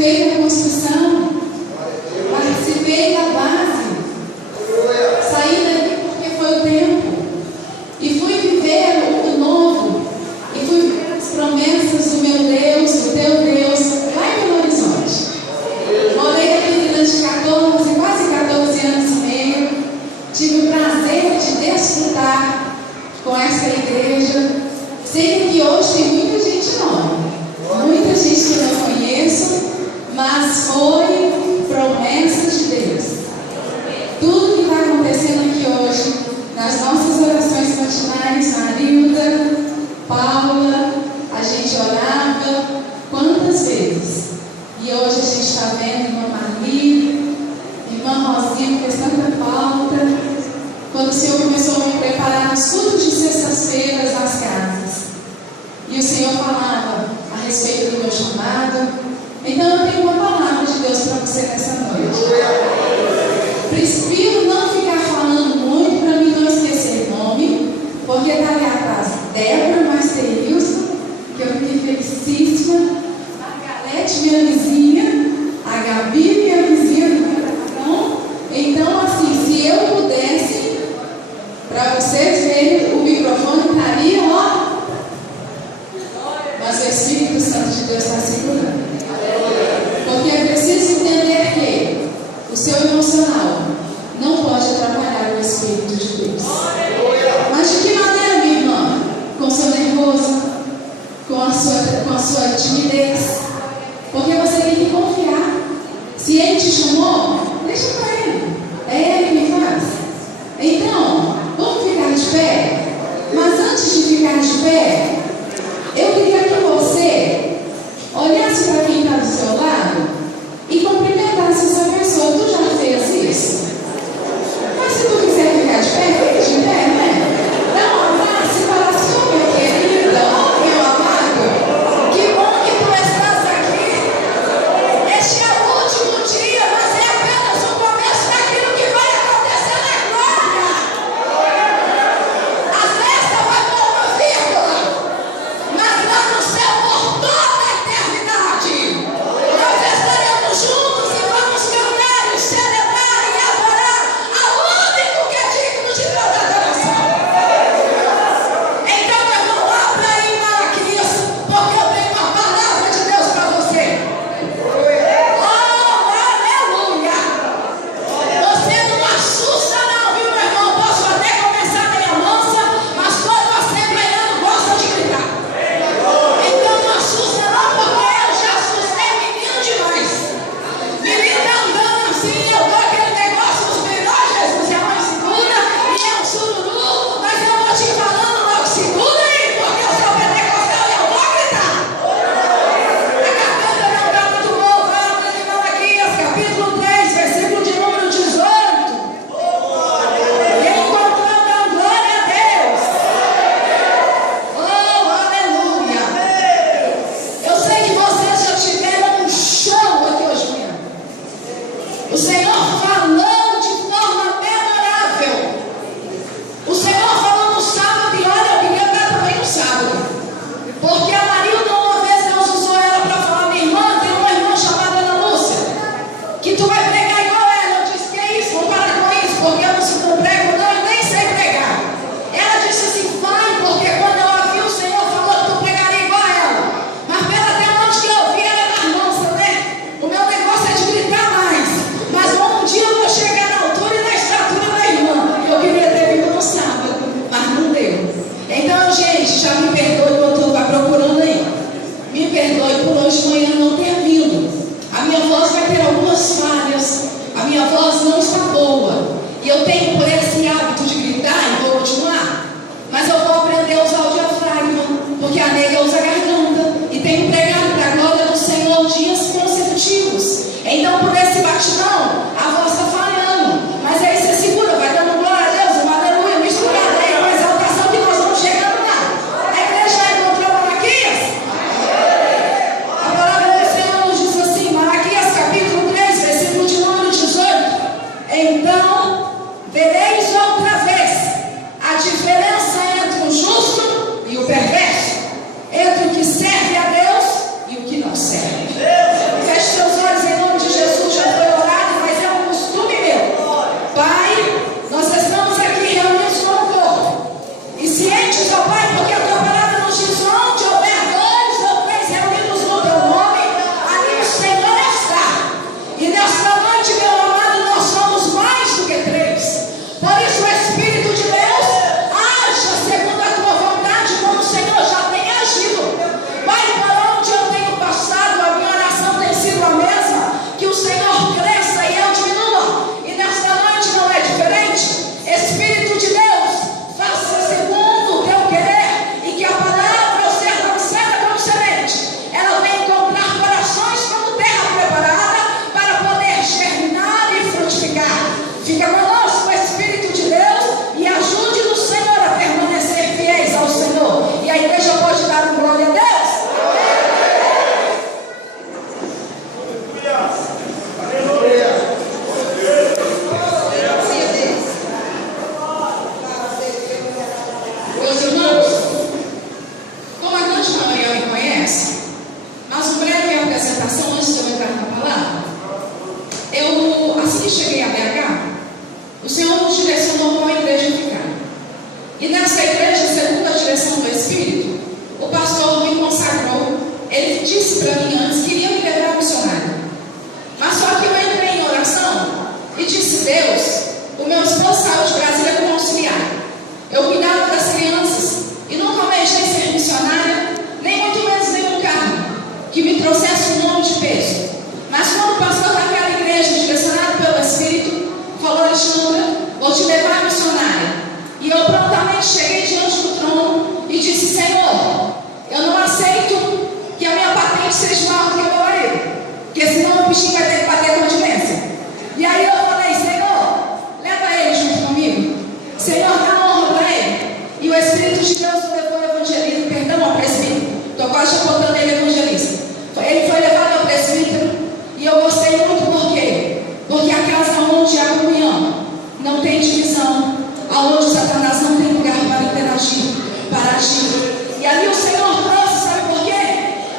participei da construção, participei da base, saí daqui porque foi o tempo, e fui viver o novo, e fui viver as promessas do meu Deus, do teu Deus, lá em Belo Horizonte. Morei aqui durante quase 14 anos e meio, tive o prazer de desfrutar com essa igreja. Sei que aqui hoje tem muita gente nova, muita gente que eu não conheço, mas foi promessa de Deus. Tudo que está acontecendo aqui hoje, nas nossas orações matinais, Marilda, Paula, a gente orava quantas vezes? E hoje a gente está vendo irmã Marli, irmã Rosinha, fez tanta falta. Quando o Senhor começou a me preparar nos cultos de sextas-feiras nas casas, e o Senhor falava a respeito do meu chamado. Então eu tenho uma palavra de Deus para você nessa noite. Prefiro não ficar falando muito para mim não esquecer nome, porque está ali atrás Débora Marcelilson, que eu fiquei felicíssima, a Galete, minha vizinha, a Gabi, minha vizinha do coração. Então, assim, se eu pudesse, para vocês verem, o microfone estaria, ó. Mas o Espírito Santo de Deus está segurando. Porque é preciso entender que o seu emocional não pode atrapalhar o Espírito de Deus. Mas de que maneira, minha irmã? Com o seu nervoso, com a sua timidez. Porque você tem que confiar. Se Ele te chamou, deixa para Ele. É Ele que faz. Então, vamos ficar de pé. Mas antes de ficar de pé, eu queria que você olhasse para quem está do seu lado e cumprimentasse essa pessoa. Tu já fez isso? Mas se tu quiser ficar de pé, fica de pé, né? Dá um abraço para a sua, minha querida. Oh, meu amado, que bom que tu estás aqui. Este é o último dia, mas é apenas o começo daquilo que vai acontecer na glória. A festa vai com uma vírgula, mas lá no céu por toda a eternidade nós estaremos juntos e vamos cantar e celebrar e adorar ao único que é digno de toda adoração. Então, meu irmão, abra aí Malaquias, porque eu tenho uma palavra de Deus para você. Oh, aleluia! Você não assusta não, viu, meu irmão? Posso até começar meio mansa, mas todo assembleiano gosta de gritar. Então não assusta não, porque eu já assustei menino demais. Menino tá andando assim, eu dou aquele negócio dos melhores, Jesus, e a mãe segura, e é um sururu, mas eu vou te falando logo, segura aí, porque eu sou pentecostal e eu vou gritar. A garganta não está muito boa, vai lá para Malaquias, capítulo 3, versículo de número 18. E encontrando a glória a Deus. Oh, aleluia! Eu sei que vocês já tiveram um show aqui hoje de manhã. O Senhor falou de forma memorável. O Senhor falou no sábado e olha, eu queria dar também no sábado. Porque a Marilda uma vez Deus usou ela para falar: minha irmã, tem uma irmã chamada Ana Lúcia, que tu vai pregar igual ela. Eu disse: que é isso? Vamos parar com isso, porque eu não prego não e nem sei pregar. Ela disse assim: vai, porque quando eu ouvi o Senhor falou que tu pregaria igual a ela. Mas pela até onde que eu ouvi, ela é mais mansa, né? O meu negócio é de gritar mais. Mas um dia eu vou chegar na altura e na estatura da irmã. Eu queria ter vindo no sábado, mas não deu. Então, gente, já me perdoe quando tu está procurando aí. Me perdoe por hoje de manhã não ter vindo. A minha voz vai ter algumas falhas. A minha voz não está boa. E eu tenho por esse hábito de gritar e vou continuar. Mas eu vou aprender a usar o diafragma, porque a nega usa a garganta. E tenho pregado para a glória do Senhor dias consecutivos. Então, por esse batidão, a voz está falhando. Mas aí você segura, vai dando glória a Deus, uma aleluia, misturada aí com a exaltação que nós vamos chegando lá. A igreja já encontrou Malaquias? A palavra do Senhor nos diz assim, Malaquias capítulo 3, versículo de número 18. Então, vereis outra vez a diferença entre o justo e o perverso, entre o que serve a Deus e o que não serve. Feche seus disse Deus, o meu esposo saiu de Brasília como auxiliar. Eu cuidava das crianças e nunca almejei ser missionária, nem muito menos nenhum cargo que me trouxesse um nome de peso. Mas quando o pastor daquela igreja, direcionado pelo Espírito, falou: Alexandra, vou te levar a missionária. E eu prontamente cheguei diante do trono e disse: Senhor, eu não aceito que a minha patente seja maior do que o meu marido, porque senão o bichinho vai ter que bater continência. E aí eu falei: Senhor, leva ele junto comigo. Senhor, dá honra para ele. E o Espírito de Deus o levou ao evangelismo, perdão, ao presbítero. Estou quase botando ele evangelista. Ele foi levado ao presbítero e eu gostei muito. Por quê? Porque a casa onde há comunhão não tem divisão, aonde Satanás não tem lugar para interagir, para agir. E ali o Senhor trouxe, sabe por quê?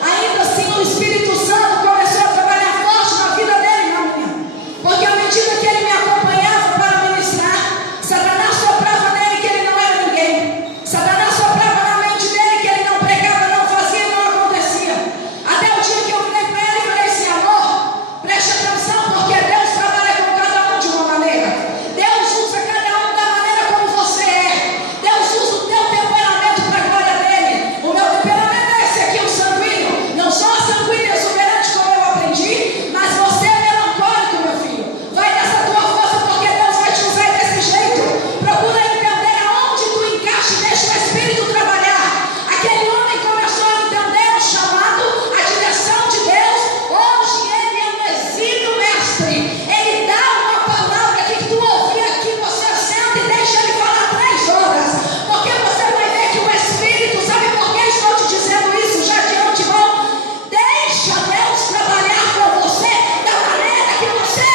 Ainda assim o Espírito Santo começou a trabalhar forte na vida dele e na minha. Porque à medida que ele me acompanhava para ministrar, Satanás soprava nele que ele não era ninguém. Satanás soprava na mente dele que ele não pregava, não fazia, não acontecia. Até o dia que eu virei para ele e falei assim: amor, preste atenção, porque Deus trabalha com cada um de uma maneira. Deus usa cada um da maneira como você é. Deus usa o teu temperamento para a glória dele. O meu temperamento é esse aqui, o sanguíneo. Não sou a sanguínea exuberante como eu aprendi, mas você é melancólico, meu filho. Vai dessa tua força, porque Deus vai te usar desse jeito. Procura entender aonde tu encaixa e deixa o Espírito trabalhar. Aquele homem começou a entender o chamado, a direção de Deus. Hoje ele é um exímio mestre. Ele dá uma palavra que tu ouvir aqui, você senta e deixa ele falar 3 horas. Porque você vai ver que o Espírito, sabe por que estou te dizendo isso já de antemão? Deixa Deus trabalhar com você da maneira que você é.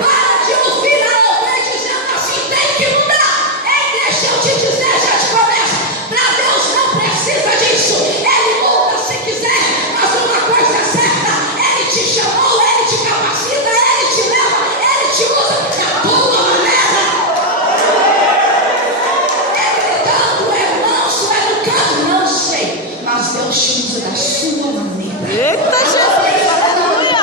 Para de ouvir a outra dizendo assim: tem que mudar. Ei, deixa eu te dizer, já te começa. Para Deus não precisa disso. Ele muda se quiser. Mas uma coisa é certa: Ele te chamou, Ele te capacita, Ele te leva, Ele te usa da tua maneira. É gritando, é manso, é educado, não sei. Mas Deus te usa da sua maneira. Eita, Jesus, aleluia.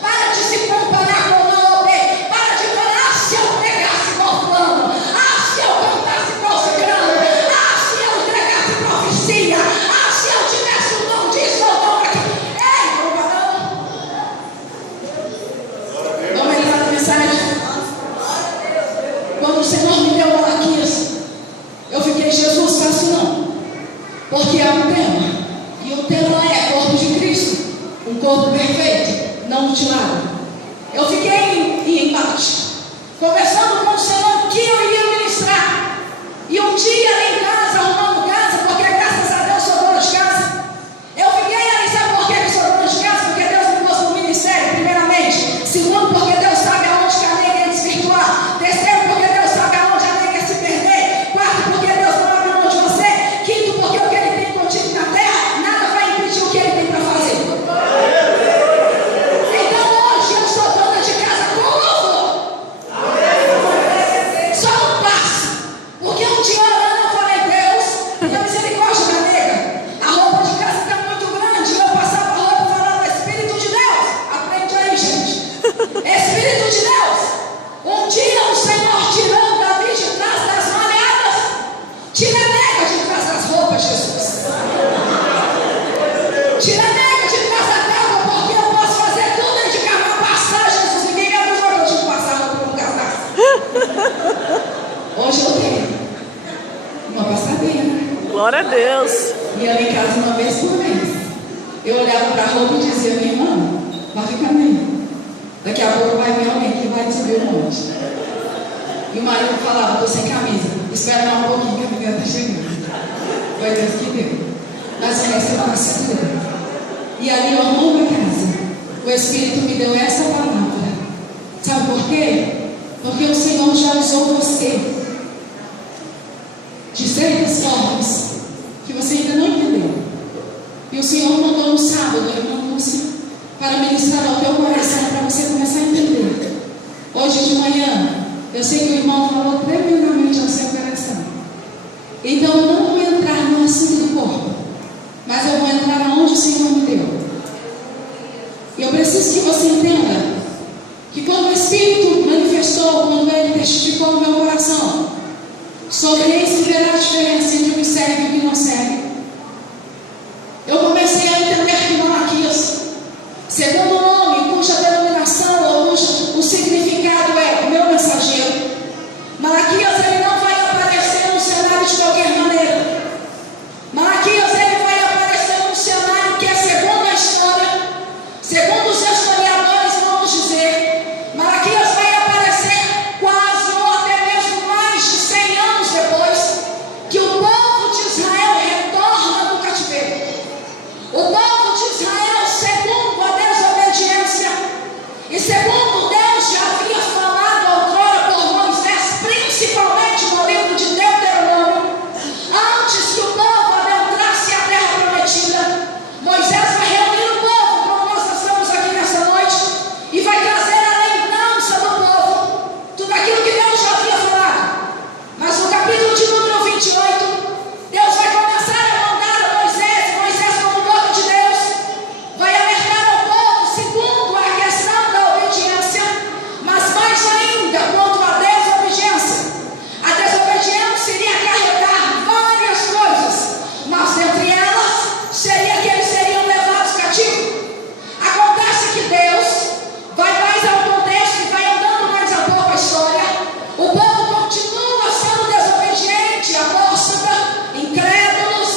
Para de se comparar com o outro. Para de falar: ah, se eu pregasse igual fulano, ah, se eu cantasse igual ciclano, ah, se eu entregasse profecia, ah, se eu tivesse o dom disso ou dom daquilo. Ei, varão, vamos entrar na mensagem. Quando o Senhor me deu Malaquias, eu fiquei: Jesus, faço não. Porque é um tema. E o tema é corpo de Cristo. Um corpo perfeito, não mutilado. Eu fiquei em embate, conversando com o Senhor que eu iria ministrar. E um dia lá em casa, arrumando casa, porque graças a Deus sou dona de casa. Eu fiquei ali, sabe por que eu sou dona de casa? Porque Deus me pôs no ministério, primeiramente. Segundo, porque Deus sabe aonde que a lei quer desvirtuar. Terceiro, porque Deus sabe aonde a lei quer se perder. Quarto, porque Deus não abre mão de você. Quinto, porque o que Ele tem contigo na terra, nada vai impedir o que Ele tem para fazer. Então hoje eu sou dona de casa com louvor. Só um passo. Porque um dia orando eu falei: Deus, tenha misericórdia da nega. A roupa de casa está muito grande. Eu passava a roupa falando: Espírito de Deus. Aprende aí, gente. Espírito de Deus. Um dia o Senhor tirou Davi de trás das malhadas. Tira a nega de trás das roupas, Jesus. Tira a nega de trás da cama, porque eu posso fazer tudo e de carro passar, Jesus. Ninguém me avisou que eu tinha que passar a roupa para um casar. Hoje eu tenho uma passadeira. Glória a Deus. Ia lá em casa uma vez por mês. Eu olhava para a roupa e dizia: minha irmã, vai ficar bem. Daqui a pouco vai vir alguém que vai subir o monte. E o marido falava: estou sem camisa. Espera mais um pouquinho que a menina está chegando. Foi Deus que deu. Mas essa é uma passadeira. E ali eu arrumo para casa. O Espírito me deu essa palavra. Sabe por quê? Porque o Senhor já usou você de certas formas que você ainda não entendeu. E o Senhor mandou no sábado a irmã Lúcia para ministrar ao teu coração, para você começar a entender. Hoje de manhã, eu sei que o irmão falou tremendamente ao seu coração. Então eu não vou entrar no assunto do corpo, mas eu vou entrar aonde o Senhor me deu. E eu preciso que você entenda Sobre isso verá a diferença entre o que serve e o que não serve. Eu comecei a entender que Malaquias, segundo o nome, cuja denominação ou cujo o significado é o meu mensageiro, Malaquias ele não vai aparecer no cenário de qualquer maneira. Malaquias ele vai aparecer num cenário que é segundo a história, segundo os historiadores vamos dizer, Malaquias vai aparecer quase ou até mesmo mais de 100 anos depois que o povo de Israel retorna do cativeiro. O povo de Israel, segundo a desobediência e segundo Deus já havia falado outrora por Moisés, principalmente no livro de Deuteronômio, antes que o povo adentrasse a terra prometida, Moisés vai reunir o povo, como nós estamos aqui nessa noite, e vai trazer a lembrança do povo, tudo aquilo que Deus já havia falado. Mas no capítulo de número 28, Deus vai começar a mandar a Moisés como boca de Deus, vai alertar ao povo segundo a questão da obediência, mas mais ainda quanto à desobediência. A desobediência iria carregar várias coisas, mas entre elas seria que eles seriam levados cativos. Acontece que Deus vai mais ao contexto e vai andando mais a pouco a história. O povo continua sendo desobediente, apóstata, incrédulos,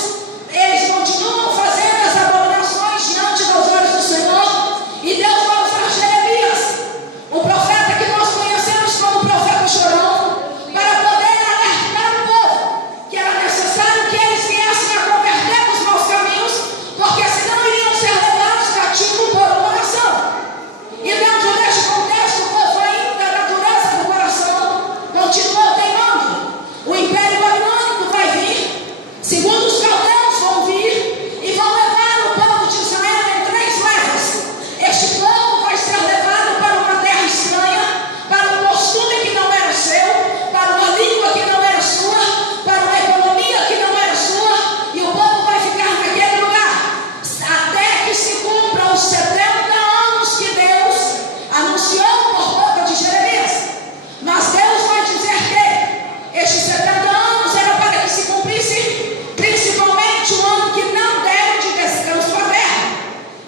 eles continuam fazendo as abominações diante dos olhos do Senhor, e Deus vai usar Jeremias, o profeta que nós conhecemos como profeta chorão, para poder alertar o povo que era necessário que eles viessem a converter dos maus caminhos, porque senão iriam ser levados cativos por uma nação. E dentro deste contexto, o povo ainda, a natureza do coração, continua teimando. O Império Babilônico vai vir, segundo os caldeus vão vir, e vão levar o povo de Israel em 3 levas. Este povo vai ser levado para uma terra estranha, para um costume que não era seu, para uma língua que não era sua, para uma economia que não era sua, e o povo vai ficar naquele lugar, até que se cumpram os 70 anos que Deus anunciou por boca de Jeremias. Mas Deus vai dizer que estes 70 anos era para que se cumprisse principalmente o ano que não deram de descanso à terra.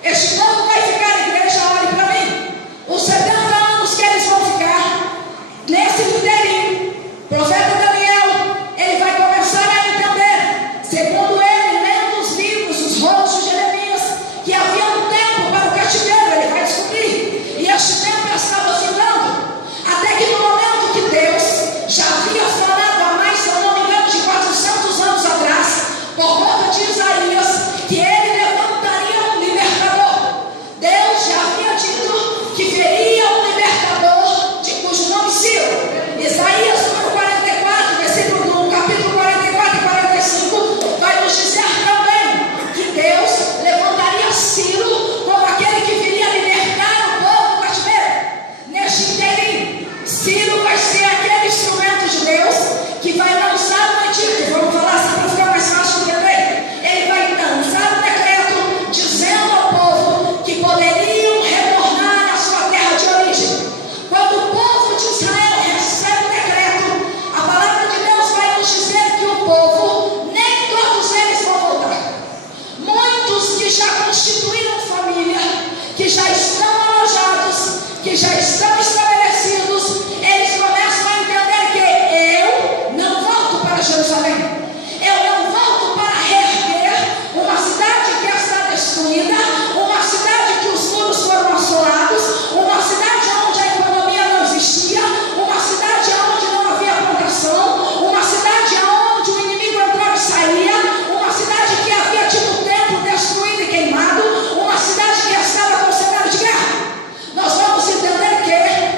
Este povo vai ficar, igreja, olhe para mim, os 70 anos que eles vão ficar nesse inteirinho. O profeta Daniel, ele vai começar a entender, segundo ele, lendo os livros, os rolos de Jeremias, que havia um tempo para o cativeiro, ele vai descobrir, e este tempo estava findando, até que no momento que Deus já havia falado há mais, se eu não me engano, de 400 anos atrás, por conta de Isaías, que ele levantaria um libertador. Deus já havia dito que veria um libertador de cujo nome Ciro. Isaías número 44, versículo 1, capítulo 44 e 45, vai nos dizer também que Deus levantaria Ciro como aquele que viria libertar o povo do cativeiro. Neste inteirinho, Ciro vai ser aquele instrumento de Deus que vai lançar um edito, vamos falar assim para ficar mais fácil de entender. Ele vai lançar um decreto dizendo ao povo que poderiam retornar à sua terra de origem. Quando o povo de Israel recebe o decreto, a palavra de Deus vai nos dizer que o povo, nem todos eles vão voltar. Muitos que já constituíram família, que já estão alojados, que já estão estabelecidos, eles começam a entender que eu não volto para Jerusalém. Eu não volto para reerguer uma cidade que está destruída, uma cidade que os muros foram assolados, uma cidade onde a economia não existia, uma cidade onde não havia plantação, uma cidade onde o inimigo entrava e saía, uma cidade que havia tido o templo destruído e queimado, uma cidade que estava com cenário de guerra. Nós vamos entender que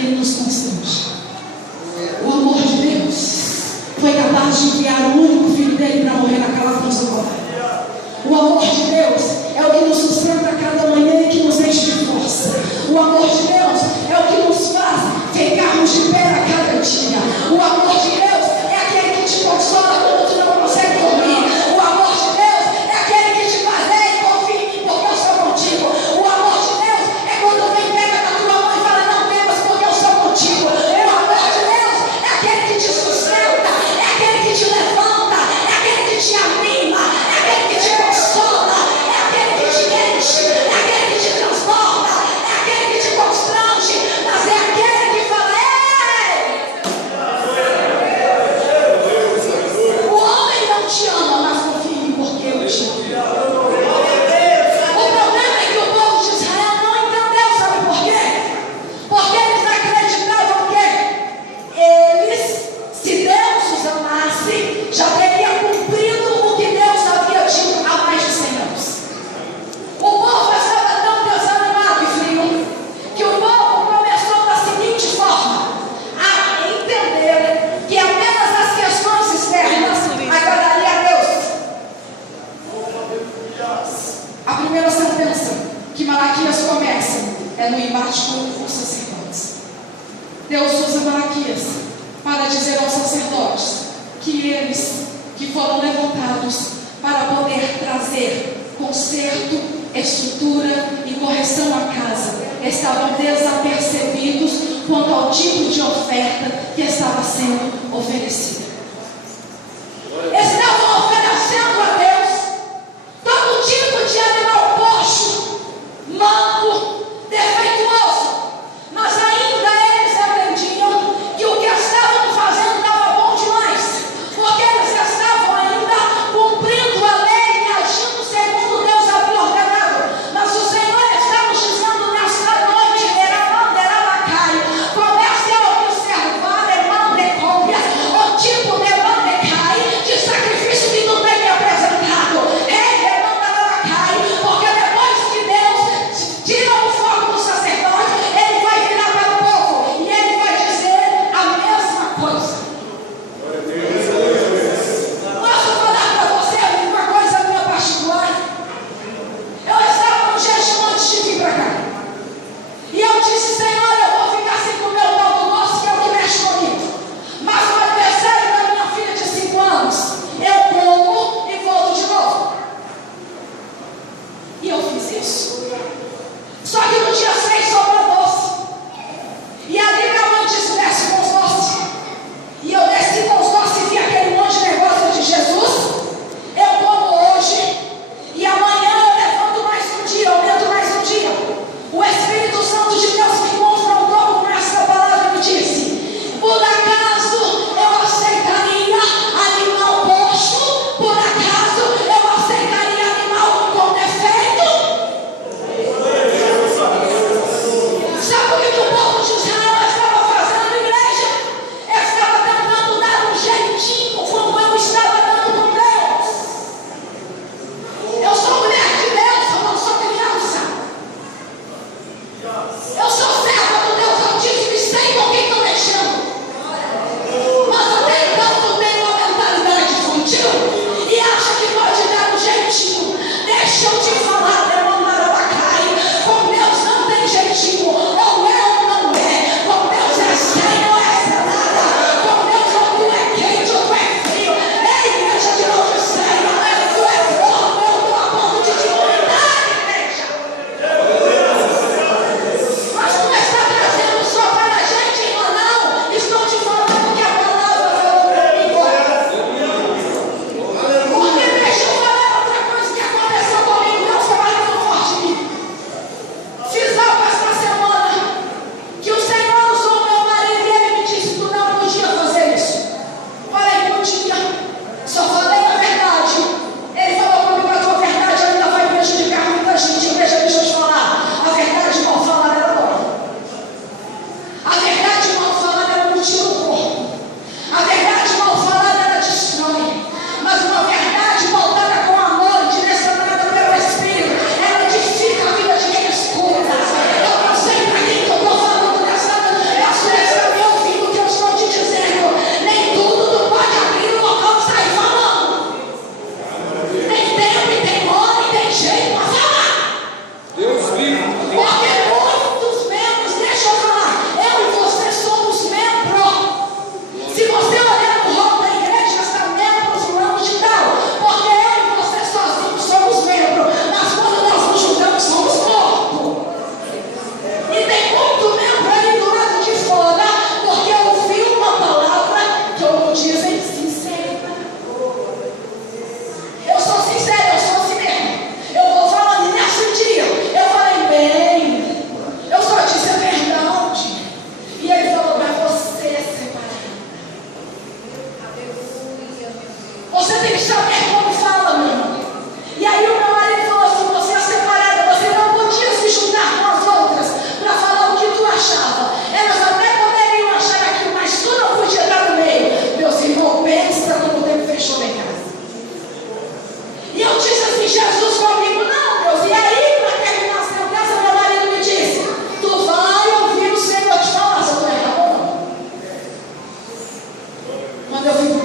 Ele nos constrange. O amor de Deus foi capaz de enviar o único filho dele para morrer naquela cruz do Calvário. O amor de Deus é o que nos sustenta a cada manhã e que nos enche de força. O amor de Deus é o que nos faz ficarmos de pé a cada dia. O amor de Deus é aquele que te consola quando tu não consegue dormir. O amor de Deus é aquele que te faz, ei, confia em mim porque eu sou contigo. O amor de Deus é quando vem pega na tua mão e fala, não temas porque eu sou contigo. O amor de Deus é aquele que te sustenta, é aquele que te levanta, é aquele que te anima, é aquele que te consola, é aquele que te enche, é aquele que te transforma, é aquele que te constrange, mas é aquele que fala, ei! O homem não te ama, mas confia em mim porque eu te amo. O problema é que o povo de Israel não entendeu, sabe por quê? Porque eles acreditavam que eles, se Deus os amasse, já teria cumprido o que Deus havia dito há mais de 100 anos. O povo estava tão desanimado e frio que o povo começou da seguinte forma: a entender que apenas as questões externas agradariam a Deus. A primeira sentença que Malaquias começa é no embate com os sacerdotes. Deus usa Malaquias para dizer aos sacerdotes que eles que foram levantados para poder trazer conserto, estrutura e correção à casa estavam desapercebidos quanto ao tipo de oferta que estava sendo oferecida. Estavam oferecendo a Deus todo tipo de animal coxo, manco, defeituoso, mas ainda eles entendiam que o que estavam fazendo estava bom demais, porque eles estavam ainda cumprindo a lei e agindo segundo Deus havia ordenado. Mas o Senhor está nos dizendo nesta noite, comece a observar, o tipo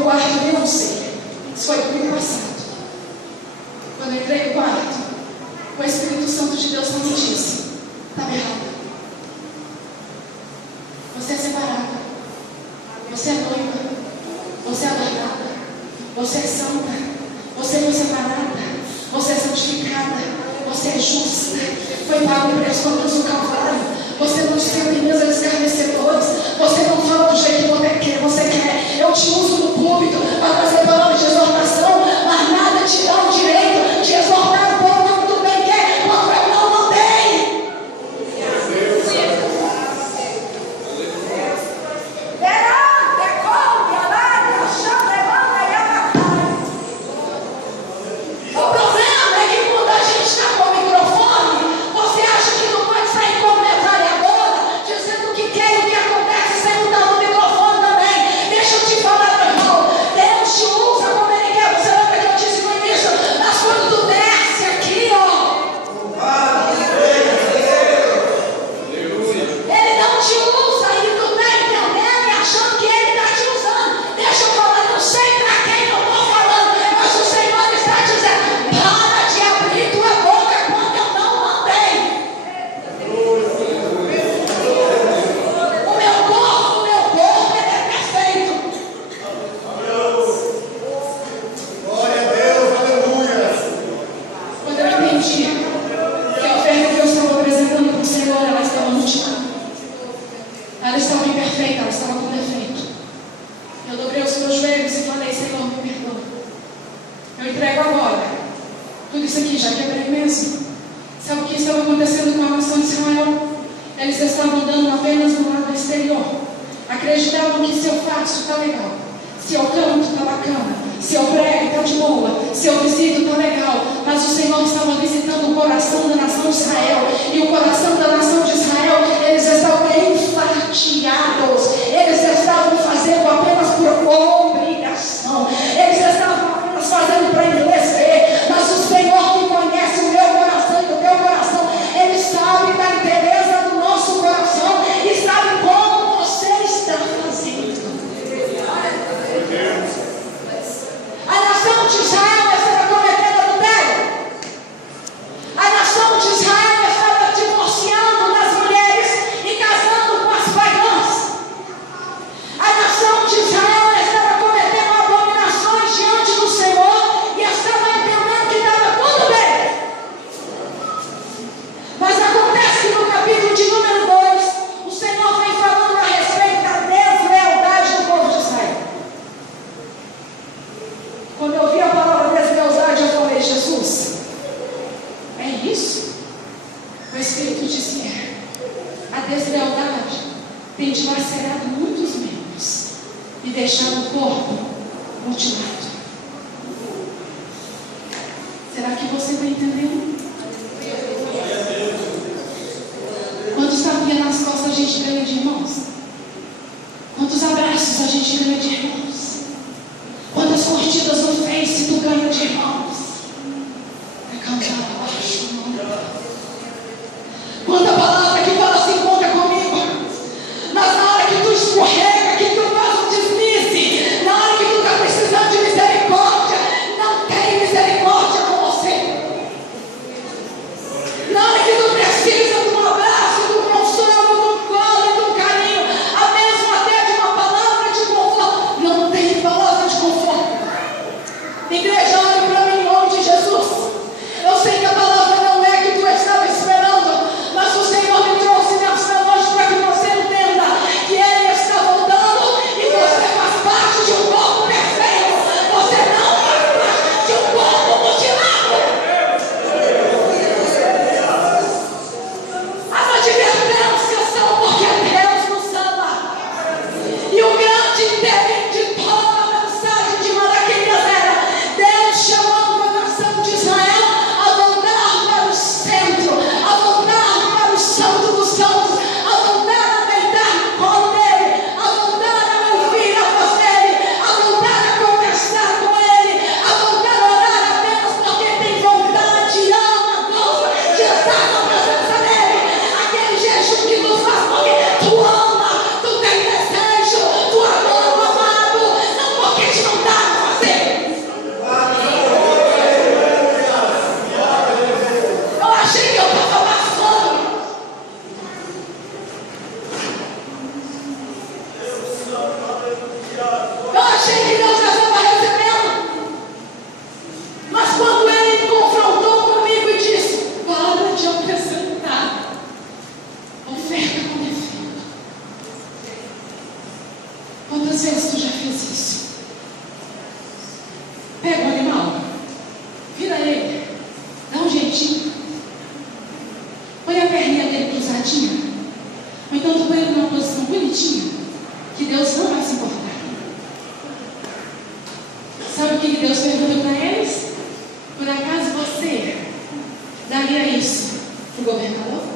quarto, eu não sei. Isso foi domingo passado. Quando eu entrei no quarto, o Espírito Santo de Deus não me disse: estava errado. Você é separada. Você é noiva. Você é adorada. Você é santa. Você não é separada. Você é santificada. Você é justa. Foi pago o preço da cruz do Calvário. Você não senta em mesa de escarnecedores. Você não fala do jeito que você quer. Eu te uso no púlpito para fazer palavras de exortação, mas nada te dá o direito de exortar o povo como tu bem quer, porque eu não mandei. O problema é que quando a gente está com o microfone, você acha que não pode sair como metralhadora, dizendo o que quer e o que acontece sem mudar no microfone também. Deixa eu te falar, meu irmão. Deus te usa como Ele quer. Você lembra que eu disse no início? Mas quando tu desce aqui, ó, Ele não te usa e tu tá entendendo e achando que Ele está te usando. Deixa eu falar, não sei para quem eu estou falando, mas o Senhor está dizendo: para de abrir tua boca quando eu não mandei. O meu corpo, ele é perfeito. Glória a Deus, aleluia. Quando eu entendi que a oferta que eu estava apresentando para o Senhor, ela estava mutilada. Ela estava imperfeita, ela estava com defeito. Eu dobrei os meus joelhos e falei: Senhor, me perdoa. Eu entrego agora. Tudo isso aqui já quebrei mesmo. Sabe o que estava acontecendo com a nação de Israel? Eles estavam andando apenas no lado exterior. Acreditavam que se eu faço, está legal. Se eu canto, está bacana. Se eu prego, está de boa. Se eu visito, está legal. Mas o Senhor estava visitando o coração da nação de Israel. E o coração da nação de Israel, eles estavam enfastiados. Eles estavam fazendo apenas por obrigação. Eles estavam apenas fazendo para endurecer. Mas o Senhor que conhece o meu coração e o teu coração, Ele sabe da interesse do nosso coração e sabe como você está fazendo. A nação de Israel estava cometendo adultério. A nação de Israel estava divorciando das mulheres e casando com as pagãs. A nação de Israel estava cometendo abominações diante do Senhor e estava entendendo que estava tudo bem. Mas acontece que no capítulo de número 2, o Senhor vem falando a respeito da deslealdade do povo de Israel. Quando eu vi a palavra deslealdade, eu falei: Jesus, é isso? O Espírito disse: a deslealdade tem dilacerado muitos membros e deixado o corpo mutilado. Será que você está entendendo? Quantos tapias nas costas a gente ganha de irmãos? Quantos abraços a gente ganha de irmãos? Quantas curtidas no Face tu ganha de irmãos? É cantar abaixo. Quanta palavra que fala assim: conta comigo. Mas na hora que tu escorrega, que tu faz um deslize, na hora que tu está precisando de misericórdia, não tem misericórdia com você. Na hora que tu precisa de um abraço, de um consolo, de um colo, de um carinho, a mesmo até de uma palavra de conforto, não tem palavra de conforto. Igreja, olhe para mim Quantas vezes tu já fez isso? Pega o animal, vira ele, dá um jeitinho, põe a perninha dele cruzadinha, ou então tu põe ele numa posição bonitinha, que Deus não vai se importar. Sabe o que Deus pergunta para eles? Por acaso você daria isso para o governador?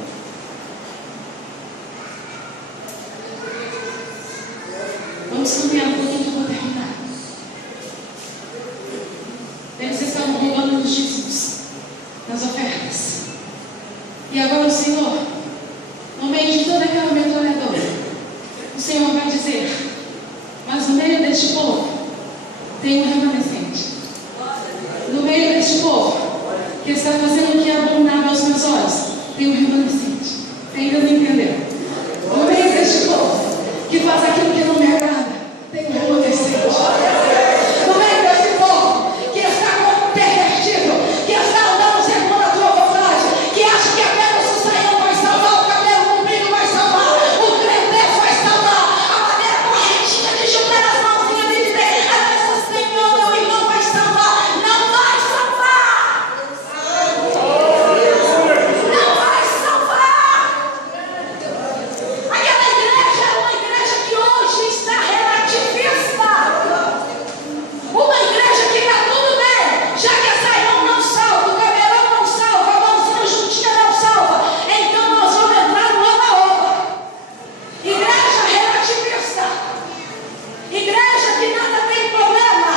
Vamos caminhar um pouquinho que eu vou terminar. Eles estavam roubando nos dízimos, nas ofertas. E agora o Senhor, no meio de toda aquela metralhadora, o Senhor vai dizer: mas no meio deste povo tem um remanescente. No meio deste povo que está fazendo o que é abominável aos meus olhos, tem um remanescente. Ainda não entendeu? No meio deste povo que faz aquilo que não me agrada, tem um remanescente. No meio deste povo que está pervertido, que está andando segundo a tua vontade, que acha que apenas o saião vai salvar, o cabelo comprido vai salvar, o crente vai salvar, a maneira corretinha de juntar as mãozinhas e dizer: ah, Senhor, meu irmão vai salvar. Não vai salvar! Não vai salvar! Aquela igreja é uma igreja que hoje está relativista. Uma igreja que está tudo bem, já que a saião não salva, o cabelão não salva, a mãozinha juntinha não salva, então nós vamos entrar no oba-oba. Igreja relativista. Igreja que nada tem problema,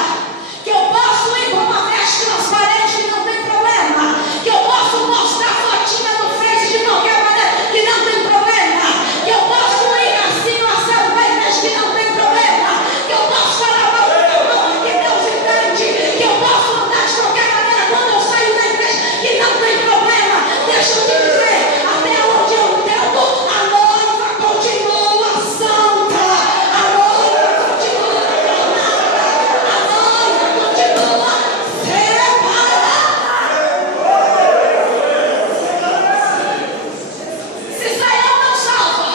que eu posso ir com uma veste transparente que não tem problema, que eu posso mostrar fotinha no Face de qualquer maneira que não tem problema, que eu posso ir assim no assado da igreja que não tem problema, que eu posso falar mal do meu irmão que Deus entende, que eu posso andar de qualquer maneira quando eu saio da igreja que não tem problema. Deixa eu te dizer, até onde eu entendo, a noiva continua santa, a noiva continua ordenada, a noiva continua separada. Se saião não salva,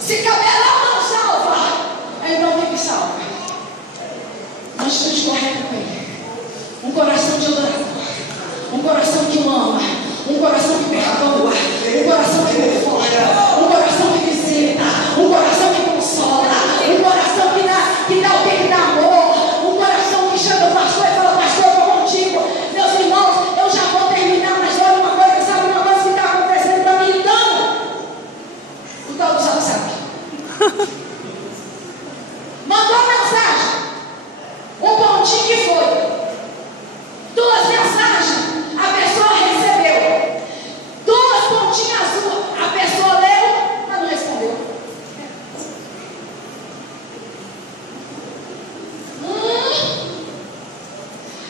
se cabelão não salva, então o que que salva? Uma atitude correta com ele, um coração de adorador, um coração que o ama, um coração que perdoa, um coração que conforta, um coração que visita, um coração que consola, um coração que dá o que dá amor, um coração que chama o pastor e fala: pastor, eu estou contigo. Meus irmãos, eu já vou terminar, mas olha uma coisa, sabe uma coisa que está acontecendo para mim? Então, o tal do WhatsApp mandou mensagem, um pontinho que foi, 2 mensagens, a pessoa recebeu, 2 pontinhas azul, a pessoa leu, mas não respondeu.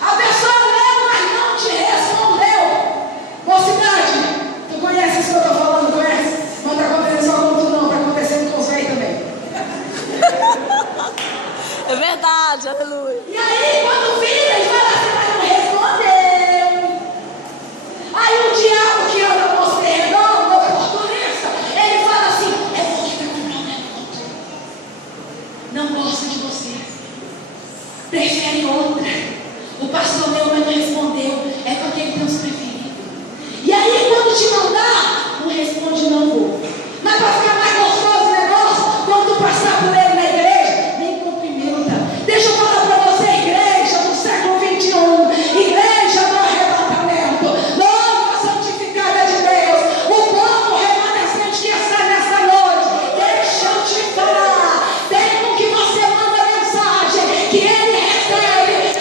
A pessoa leu, mas não te respondeu. Mocidade, tu conhece isso que eu estou falando? Conhece? Não está acontecendo só com tu, não, está acontecendo com os velhos também. É verdade, aleluia. E aí, quando vira, ele fala assim: mas não respondeu. Aí o diabo que anda com você, redondo, oportunista, ele fala assim: é porque está com problema com tu. Não gosta de você. Prefere outra. O pastor meu não respondeu. É porque ele tem os preferidos. E aí, quando te mandar, não responde, não vou. Mas para ficar mais gostoso o negócio, quando tu passar por ele na igreja, nem cumprimenta. Deixa eu falar para você, igreja do século 21, igreja do arrebatamento, noiva santificada de Deus, o povo remanescente que está nessa noite. Deixa eu te falar, tem um que você manda mensagem, que ele recebe,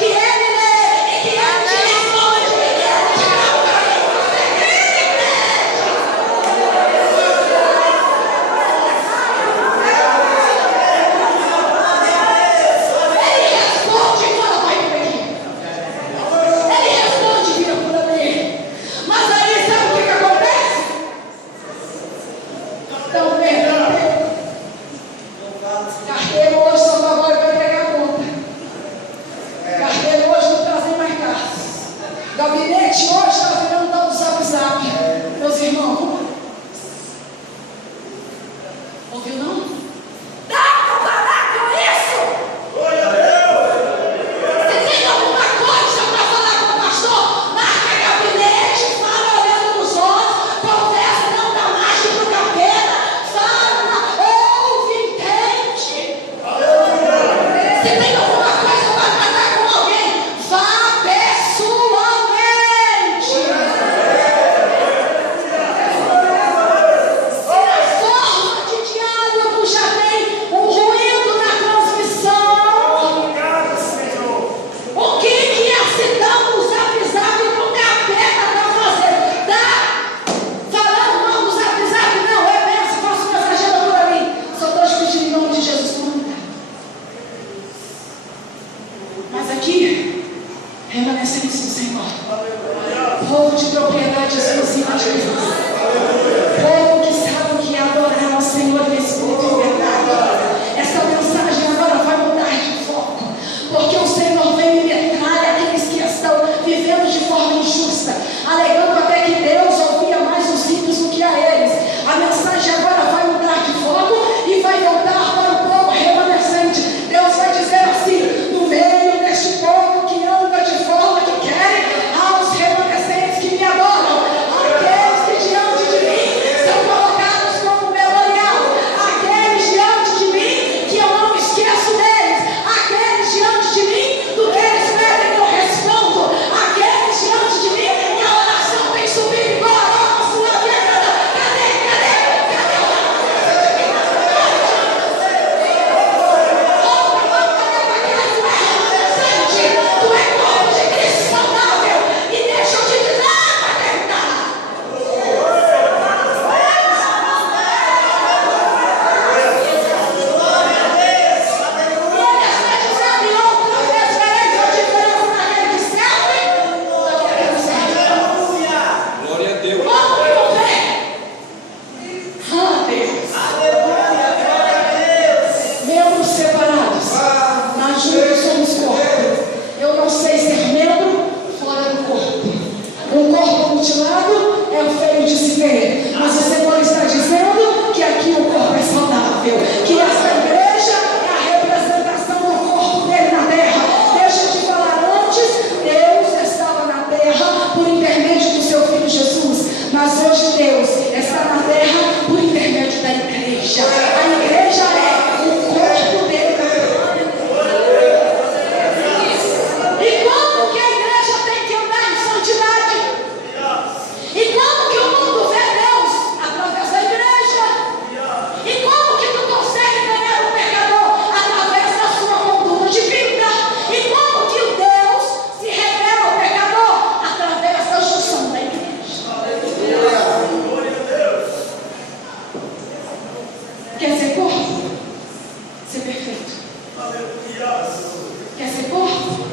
Quer ser forte?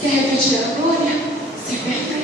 Quer repetir a glória? Ser perfeito?